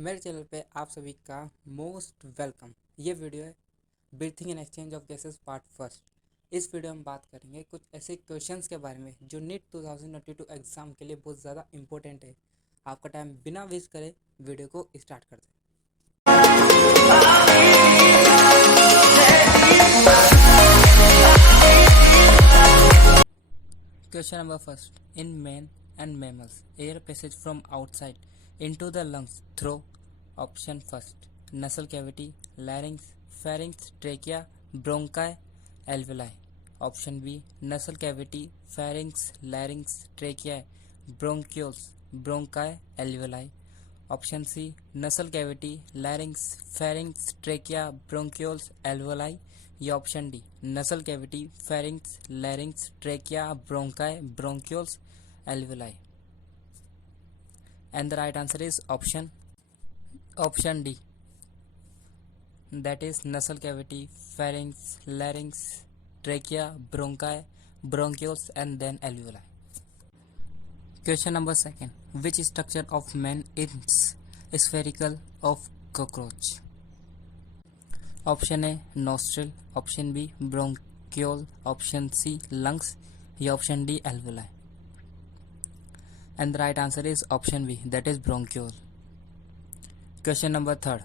मेरे चैनल पे आप सभी का मोस्ट वेलकम। ये वीडियो है breathing and exchange of gases part first. इस वीडियो में बात करेंगे कुछ ऐसे क्वेश्चंस के बारे में जो नीट 2022 एग्ज़ाम के लिए बहुत ज़्यादा इंपॉर्टेंट है। आपका टाइम बिना वेस्ट करे वीडियो को स्टार्ट करते हैं। Question number first. In men and mammals, air passage from outside into the lungs through option first: nasal cavity, larynx, pharynx, trachea, bronchi, alveoli. Option B: nasal cavity, pharynx, larynx, trachea, bronchioles, bronchi, alveoli. Option C: nasal cavity, larynx, pharynx, trachea, bronchioles, alveoli. या option D nasal cavity, pharynx, larynx, trachea, bronchi, bronchioles, alveoli. And the right answer is option D, that is nasal cavity, pharynx, larynx, trachea, bronchi, bronchioles and then alveoli. Question number second. Which structure of man is spherical of cockroach? Option A nostril, option B bronchiole, option C lungs या option D alveoli. And the right answer is option B, that is bronchiole. Question number third.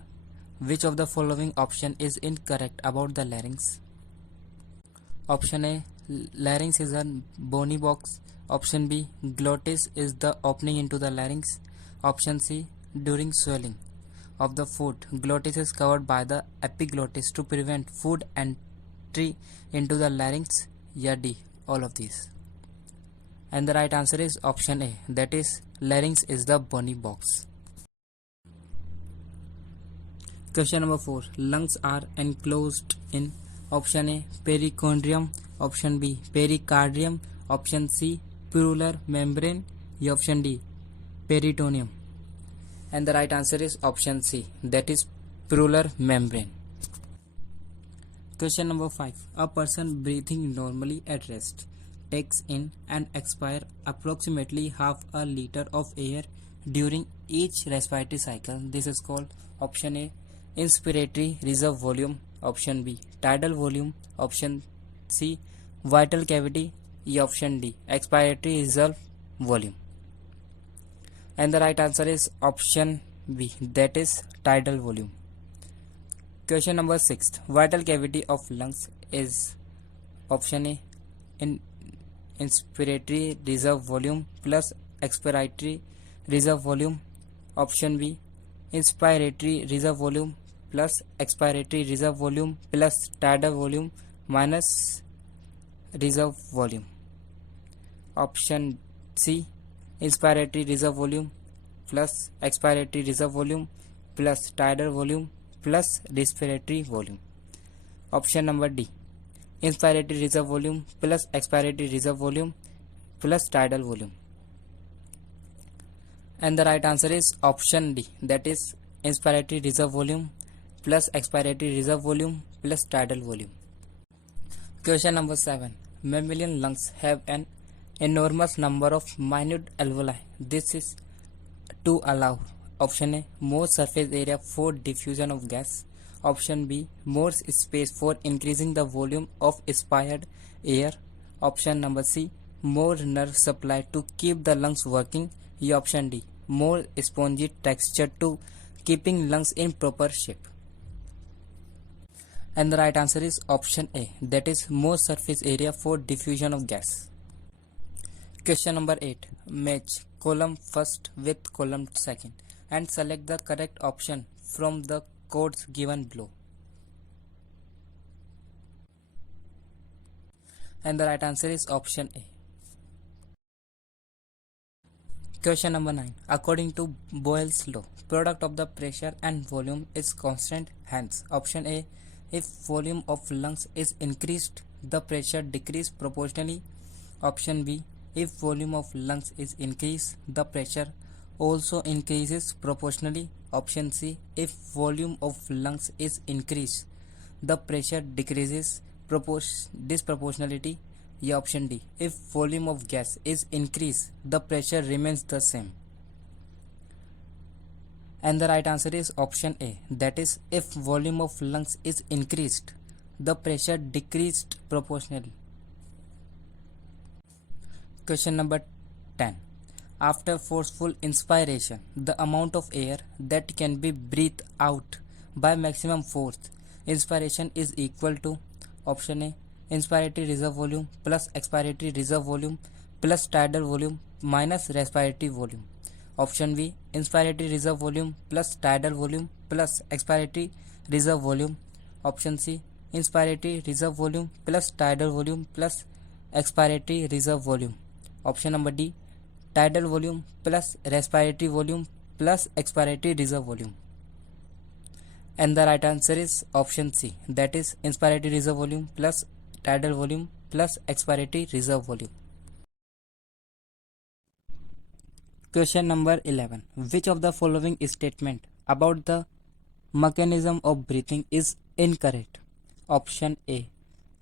Which of the following option is incorrect about the larynx? Option A larynx is a bony box, option B glottis is the opening into the larynx, option C during swelling of the food, glottis is covered by the epiglottis to prevent food entry into the larynx, या D, all of these. And the right answer is option A, that is larynx is the bony box. Question number 4. Lungs are enclosed in option A perichondrium, option B pericardium, option C pleural membrane, या option D peritoneum. And the right answer is option C, that is pleural membrane. Question number 5. A person breathing normally at rest takes in and expire approximately half a liter of air during each respiratory cycle. This is called option A inspiratory reserve volume, option B tidal volume, option C vital cavity, या option D expiratory reserve volume. And the right answer is option B, that is tidal volume. Question number 6. Vital cavity of lungs is option A inspiratory reserve volume plus expiratory reserve volume, option B inspiratory reserve volume plus expiratory reserve volume plus tidal volume minus reserve volume, option C inspiratory reserve volume plus expiratory reserve volume plus tidal volume plus respiratory volume, option number D inspiratory reserve volume plus expiratory reserve volume plus tidal volume. And the right answer is option D, that is inspiratory reserve volume plus expiratory reserve volume plus tidal volume. Question number 7. Mammalian lungs have an enormous number of minute alveoli. This is to allow option A more surface area for diffusion of gas, option B more space for increasing the volume of expired air, option number C more nerve supply to keep the lungs working, या option D more spongy texture to keeping lungs in proper shape. And the right answer is option A, that is more surface area for diffusion of gas. Question number 8. Match column first with column second and select the correct option from the codes given below. And the right answer is option A. Question number 9. According to Boyle's law, product of the pressure and volume is constant. Hence, option A, if volume of lungs is increased, the pressure decrease proportionally. Option B, if volume of lungs is increased, the pressure also increases proportionally. Option C, if volume of lungs is increased, the pressure decreases disproportionality. या option D, if volume of gas is increased, the pressure remains the same. And the right answer is option A, that is, if volume of lungs is increased, the pressure decreased proportionally. Question number 10. After forceful inspiration, the amount of air that can be breathed out by maximum force inspiration is equal to option A, inspiratory reserve volume plus expiratory reserve volume plus tidal volume minus respiratory volume. Option B, inspiratory reserve volume plus tidal volume plus expiratory reserve volume. Option C, inspiratory reserve volume plus tidal volume plus expiratory reserve volume. Option number D, tidal volume plus respiratory volume plus expiratory reserve volume. And the right answer is option C, that is, inspiratory reserve volume plus tidal volume plus expiratory reserve volume. Question number 11. Which of the following statement about the mechanism of breathing is incorrect? Option A,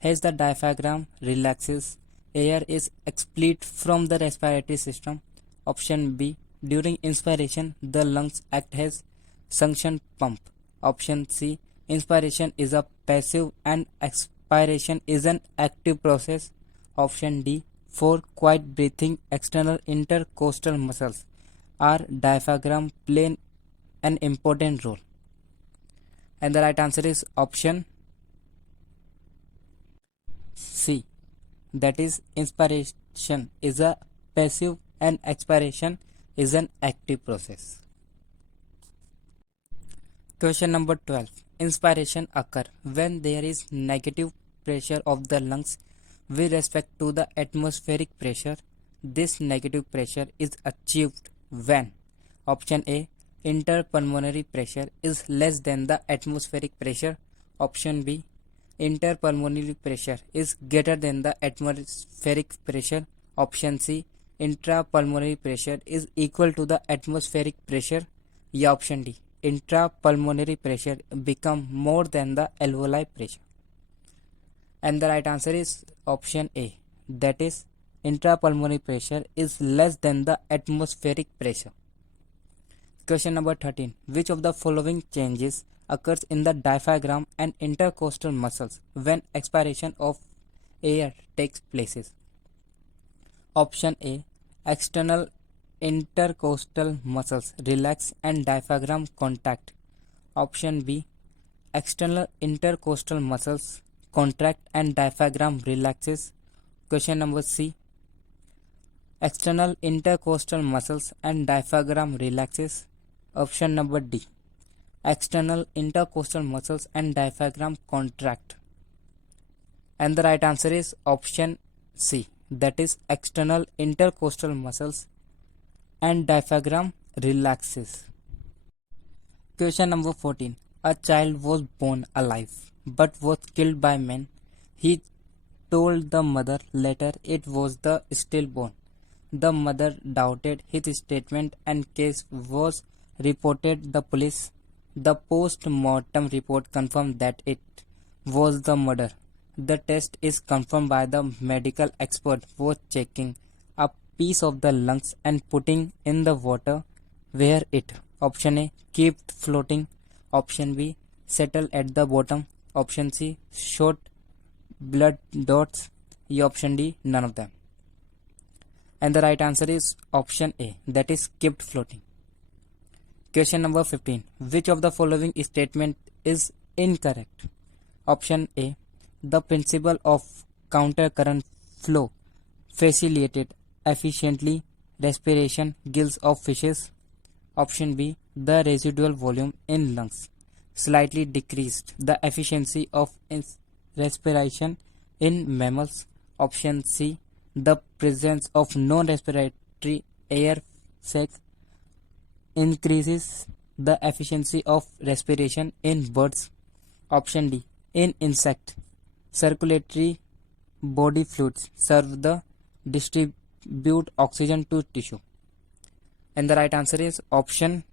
as the diaphragm relaxes, air is expelled from the respiratory system. Option B, during inspiration, the lungs act as suction pump. Option C, inspiration is a passive and expiration is an active process. Option D, for quiet breathing, external intercostal muscles or diaphragm play an important role. And the right answer is option C, that is, inspiration is a passive and expiration is an active process. Question number 12. Inspiration occurs when there is negative pressure of the lungs with respect to the atmospheric pressure. This negative pressure is achieved when option A, interpulmonary pressure is less than the atmospheric pressure. Option B, interpulmonary pressure is greater than the atmospheric pressure. Option C, intrapulmonary pressure is equal to the atmospheric pressure. या option D, intrapulmonary pressure become more than the alveoli pressure. And the right answer is option A, that is, intrapulmonary pressure is less than the atmospheric pressure. Question number 13. Which of the following changes occurs in the diaphragm and intercostal muscles when expiration of air takes place? Option A, external intercostal muscles relax and diaphragm contract. Option B, external intercostal muscles contract and diaphragm relaxes. Question number C, external intercostal muscles and diaphragm relaxes. Option number D, external intercostal muscles and diaphragm contract. And the right answer is option C, that is, external intercostal muscles and diaphragm relaxes. Question number 14. A child was born alive but was killed by men. He told the mother later it was the stillborn. The mother doubted his statement and case was reported the police. The post-mortem report confirmed that it was the murder. The test is confirmed by the medical expert was checking a piece of the lungs and putting in the water where it, option A, kept floating. Option B, settled at the bottom. Option C, short blood dots. Option D, none of them. And the right answer is option A, that is, kept floating. Question number 15. Which of the following statement is incorrect? Option A, the principle of counter current flow facilitated efficiently respiration gills of fishes. Option B, the residual volume in lungs slightly decreased the efficiency of respiration in mammals. Option C, the presence of non-respiratory air sacs increases the efficiency of respiration in birds. Option D, in insect, circulatory body fluids serve the distribute oxygen to tissue. And the right answer is option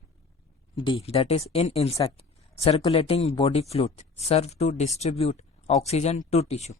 D, that is, in insect, circulating body fluid serve to distribute oxygen to tissue.